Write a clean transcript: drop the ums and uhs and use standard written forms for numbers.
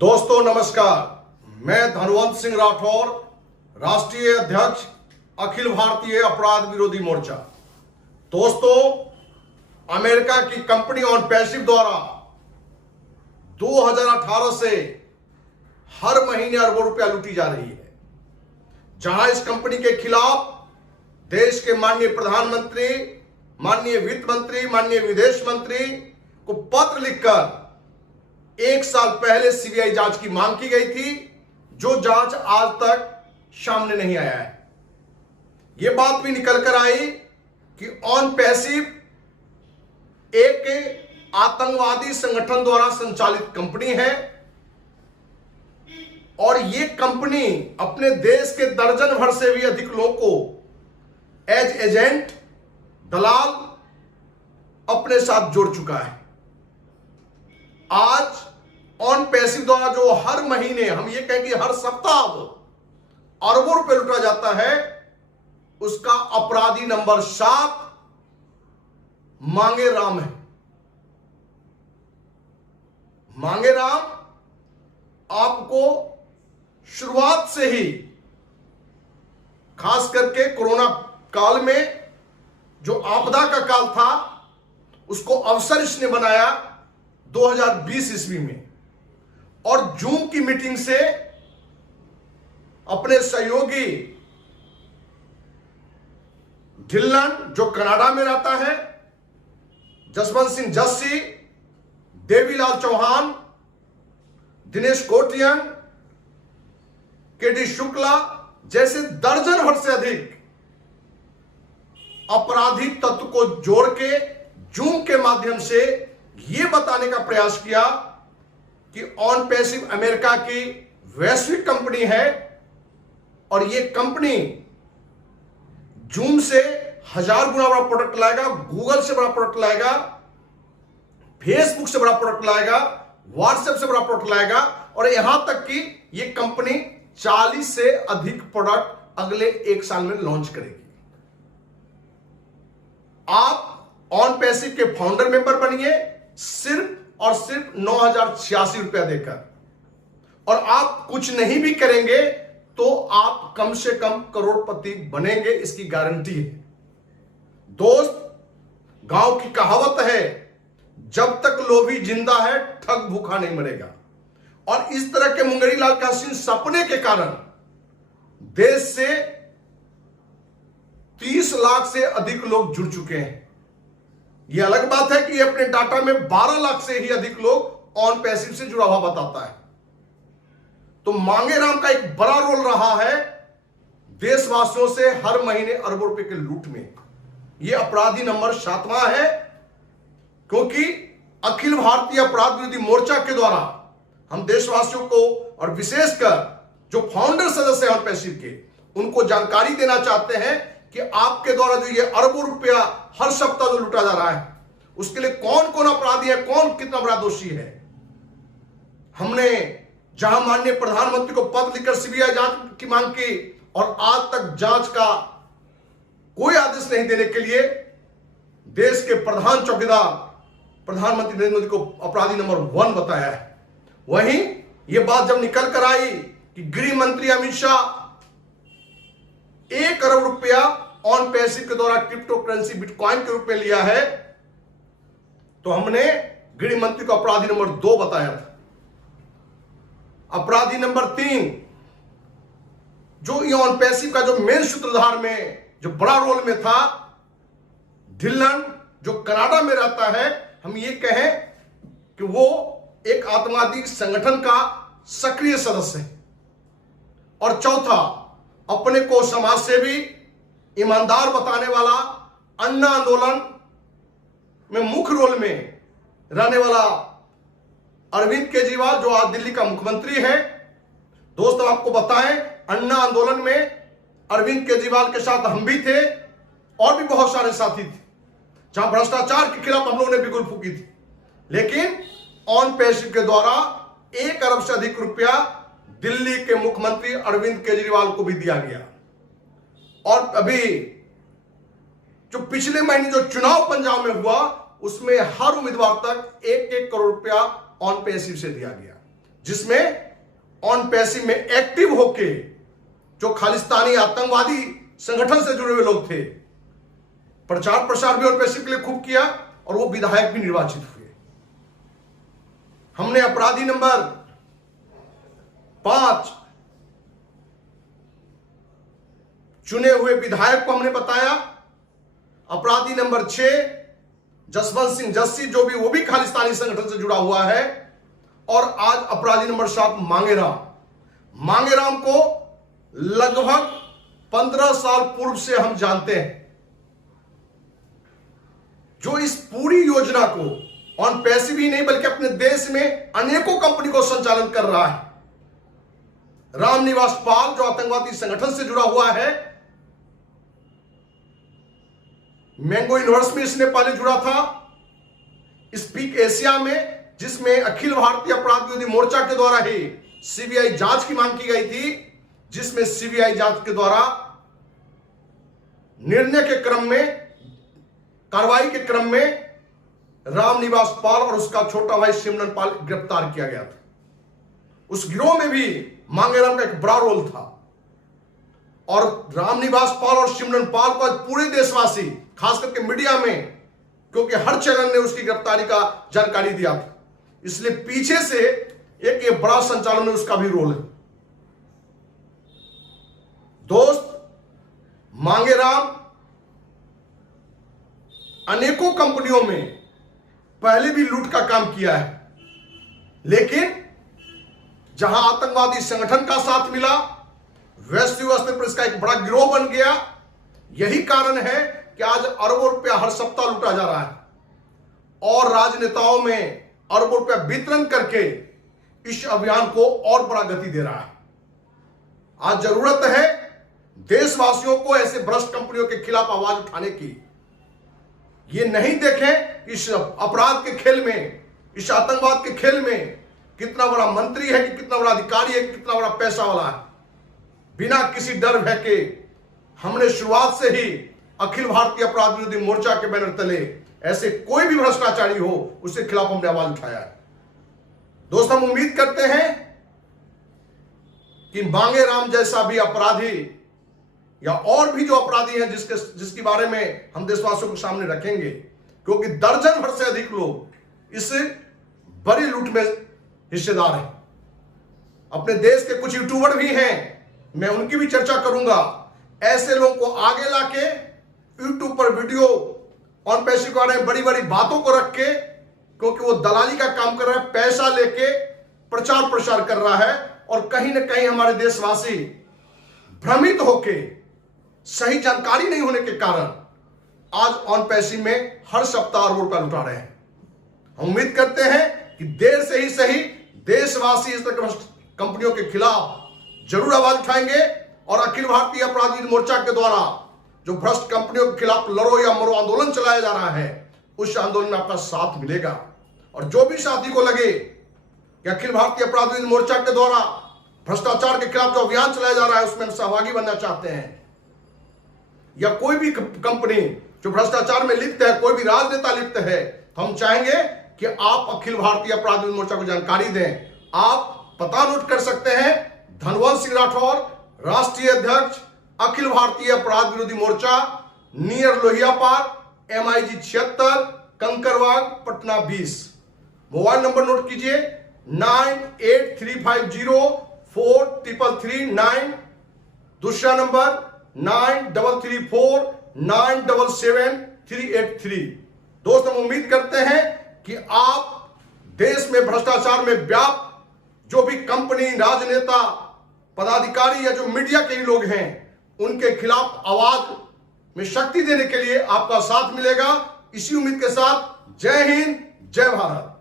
दोस्तों नमस्कार, मैं धनवंत सिंह राठौर, राष्ट्रीय अध्यक्ष अखिल भारतीय अपराध विरोधी मोर्चा। दोस्तों, अमेरिका की कंपनी ऑन पैसिव द्वारा 2018 से हर महीने अरबों रुपया लूटी जा रही है। जहां इस कंपनी के खिलाफ देश के माननीय प्रधानमंत्री, माननीय वित्त मंत्री, माननीय विदेश मंत्री को पत्र लिखकर 1 साल पहले सीबीआई जांच की मांग की गई थी, जो जांच आज तक सामने नहीं आया है। यह बात भी निकल कर आई कि ऑन पैसिव एक आतंकवादी संगठन द्वारा संचालित कंपनी है और यह कंपनी अपने देश के दर्जन भर से भी अधिक लोगों को एज एजेंट, दलाल अपने साथ जोड़ चुका है। आज ऑन पैसिव द्वारा जो हर महीने, हम ये कहें कि हर सप्ताह अरबों रुपए लुटा जाता है, उसका अपराधी नंबर 7 मांगे राम है। मांगे राम आपको शुरुआत से ही, खास करके कोरोना काल में जो आपदा का काल था, उसको अवसर इसने बनाया 2020 ईस्वी में, और जूम की मीटिंग से अपने सहयोगी ढिल्लन, जो कनाडा में रहता है, जसवंत सिंह जस्सी, देवीलाल चौहान, दिनेश कोटियन, केडी शुक्ला जैसे दर्जन भर से अधिक अपराधी तत्व को जोड़ के जूम के माध्यम से यह बताने का प्रयास किया कि ऑन पैसिव अमेरिका की वैश्विक कंपनी है और यह कंपनी जूम से 1000 गुना बड़ा प्रोडक्ट लाएगा, गूगल से बड़ा प्रोडक्ट लाएगा, फेसबुक से बड़ा प्रोडक्ट लाएगा, व्हाट्सएप से बड़ा प्रोडक्ट लाएगा, और यहां तक कि यह कंपनी 40 से अधिक प्रोडक्ट अगले 1 साल में लॉन्च करेगी। आप ऑन पैसिव के फाउंडर मेंबर बनिए सिर्फ और सिर्फ 9,086 रुपया देकर, और आप कुछ नहीं भी करेंगे तो आप कम से कम करोड़पति बनेंगे, इसकी गारंटी है। दोस्त, गांव की कहावत है, जब तक लोभी जिंदा है ठग भूखा नहीं मरेगा, और इस तरह के मुंगेरी लाल का हसीन सपने के कारण देश से 30 लाख से अधिक लोग जुड़ चुके हैं। यह अलग बात है कि यह अपने डाटा में 12 लाख से ही अधिक लोग ऑन पैसिव से जुड़ा हुआ बताता है। तो मांगे राम का एक बड़ा रोल रहा है देशवासियों से हर महीने अरबों रुपए के लूट में। यह अपराधी नंबर 7वां है, क्योंकि अखिल भारतीय अपराध विरोधी मोर्चा के द्वारा हम देशवासियों को, और विशेषकर जो फाउंडर सदस्य हैं ऑन पैसिव के, उनको जानकारी देना चाहते हैं कि आपके द्वारा जो ये अरबों रुपया हर सप्ताह जो लूटा जा रहा है, उसके लिए कौन कौन अपराधी है, कौन कितना बड़ा दोषी है। हमने जहां माननीय प्रधानमंत्री को पत्र लिखकर सीबीआई जांच की मांग की और आज तक जांच का कोई आदेश नहीं देने के लिए देश के प्रधान चौकीदार प्रधानमंत्री नरेंद्र मोदी को अपराधी नंबर 1 बताया है, वहीं यह बात जब निकल कर आई कि गृह मंत्री अमित शाह 1 अरब रुपया ऑन पैसिव के द्वारा क्रिप्टो करेंसी बिटकॉइन के रूप में लिया है, तो हमने गृह मंत्री को अपराधी नंबर 2 बताया था। अपराधी नंबर 3, जो ये ऑन पैसिव का जो मेन सूत्रधार में जो बड़ा रोल में था, ढिल्लन, जो कनाडा में रहता है, हम ये कहें कि वो एक आतंकवादी संगठन का सक्रिय सदस्य है। और चौथा, अपने को समाज सेवी, ईमानदार बताने वाला, अन्ना आंदोलन में मुख्य रोल में रहने वाला अरविंद केजरीवाल, जो आज दिल्ली का मुख्यमंत्री है। दोस्तों, आपको बताएं, अन्ना आंदोलन में अरविंद केजरीवाल के साथ हम भी थे और भी बहुत सारे साथी थे, जहां भ्रष्टाचार के खिलाफ हम लोगों ने बिगुल फूकी थी। लेकिन ऑन पैसिव के द्वारा 1 अरब से अधिक रुपया दिल्ली के मुख्यमंत्री अरविंद केजरीवाल को भी दिया गया। और अभी जो पिछले महीने जो चुनाव पंजाब में हुआ, उसमें हर उम्मीदवार तक 1-1 करोड़ रुपया ऑन पैसिव से दिया गया। जिसमें ऑन पैसिव में एक्टिव होके जो खालिस्तानी आतंकवादी संगठन से जुड़े हुए लोग थे, प्रचार प्रसार भी ऑन पैसिव के लिए खूब किया और वो विधायक भी निर्वाचित हुए। हमने अपराधी नंबर 5 चुने हुए विधायक को हमने बताया, अपराधी नंबर 6 जसवंत सिंह जस्सी जो भी वो भी खालिस्तानी संगठन से जुड़ा हुआ है, और आज अपराधी नंबर 7 मांगेराम को लगभग 15 साल पूर्व से हम जानते हैं, जो इस पूरी योजना को ऑन पैसिव ही नहीं बल्कि अपने देश में अनेकों कंपनी को संचालन कर रहा है। रामनिवास पाल जो आतंकवादी संगठन से जुड़ा हुआ है, मैंगो यूनिवर्स में इसने पहले जुड़ा था, स्पीक एशिया में जिसमें अखिल भारतीय अपराध विरोधी मोर्चा के द्वारा ही सीबीआई जांच की मांग की गई थी, जिसमें सीबीआई जांच के द्वारा निर्णय के क्रम में, कार्रवाई के क्रम में रामनिवास पाल और उसका छोटा भाई सिमरन पाल गिरफ्तार किया गया था। उस गिरोह में भी मांगेराम का एक बड़ा रोल था, और रामनिवास पाल और सिमरन पाल को आज पूरे देशवासी, खास करके मीडिया में, क्योंकि हर चैनल ने उसकी गिरफ्तारी का जानकारी दिया था, इसलिए पीछे से एक ये बड़ा संचालन में उसका भी रोल है। दोस्त, मांगेराम अनेकों कंपनियों में पहले भी लूट का काम किया है, लेकिन जहां आतंकवादी संगठन का साथ मिला, वैश्विक स्तर पर इसका एक बड़ा गिरोह बन गया। यही कारण है कि आज अरबों रुपया हर सप्ताह लूटा जा रहा है, और राजनेताओं में अरबों रुपया वितरण करके इस अभियान को और बड़ा गति दे रहा है। आज जरूरत है देशवासियों को ऐसे भ्रष्ट कंपनियों के खिलाफ आवाज उठाने की। ये नहीं देखें इस अपराध के खेल में, इस आतंकवाद के खेल में कितना बड़ा मंत्री है, कि कितना बड़ा अधिकारी है, कि कितना बड़ा पैसा वाला है। बिना किसी डर भय के हमने शुरुआत से ही अखिल भारतीय अपराध विरोधी मोर्चा के बैनर तले ऐसे कोई भी भ्रष्टाचारी हो, उसके खिलाफ हमने आवाज उठाया है। दोस्तों, हम उम्मीद करते हैं कि मांगेराम जैसा भी अपराधी या और भी जो अपराधी हैं जिसके बारे में हम देशवासियों के सामने रखेंगे, क्योंकि दर्जन भर से अधिक लोग इस बड़ी लूट में हिस्सेदार हैं। अपने देश के कुछ यूट्यूबर भी हैं, मैं उनकी भी चर्चा करूंगा। ऐसे लोगों को आगे लाके यूट्यूब पर वीडियो ऑन पैसिव कर रहे हैं, बड़ी बड़ी बातों को रख के, क्योंकि वो दलाली का काम कर रहा है, पैसा लेके प्रचार प्रसार कर रहा है, और कहीं ना कहीं हमारे देशवासी भ्रमित होके, सही जानकारी नहीं होने के कारण आज ऑन पैसिव में हर सप्ताह अरबों रुपया लुटा रहे हैं। हम उम्मीद करते हैं कि देर से ही सही देशवासी इस तरह की कंपनियों के खिलाफ जरूर आवाज उठाएंगे, और अखिल भारतीय अपराध विरोधी मोर्चा के द्वारा जो भ्रष्ट कंपनियों के खिलाफ लड़ो या मरो आंदोलन चलाया जा रहा है, उस आंदोलन में आपका साथ मिलेगा। और जो भी साथी को लगे कि अखिल भारतीय अपराध विरोधी मोर्चा के द्वारा भ्रष्टाचार के खिलाफ जो अभियान चलाया जा रहा है उसमें हम सहभागी बनना चाहते हैं, या कोई भी कंपनी जो भ्रष्टाचार में लिप्त है, कोई भी राजनेता लिप्त है, तो हम चाहेंगे कि आप अखिल भारतीय अपराध विरोधी मोर्चा को जानकारी दें। आप पता नोट कर सकते हैं, धनवंत सिंह राठौर, राष्ट्रीय अध्यक्ष, अखिल भारतीय अपराध विरोधी मोर्चा, नियर लोहिया पार, MIG 76, Kankarbagh, Patna 20। Mobile number note कीजिए 9835043339। दूसरा नंबर 9334977383। दोस्त, हम उम्मीद करते हैं कि आप देश में भ्रष्टाचार में व्याप्त जो भी कंपनी, राजनेता, पदाधिकारी या जो मीडिया के ही लोग हैं, उनके खिलाफ आवाज में शक्ति देने के लिए आपका साथ मिलेगा। इसी उम्मीद के साथ जय हिंद, जय भारत।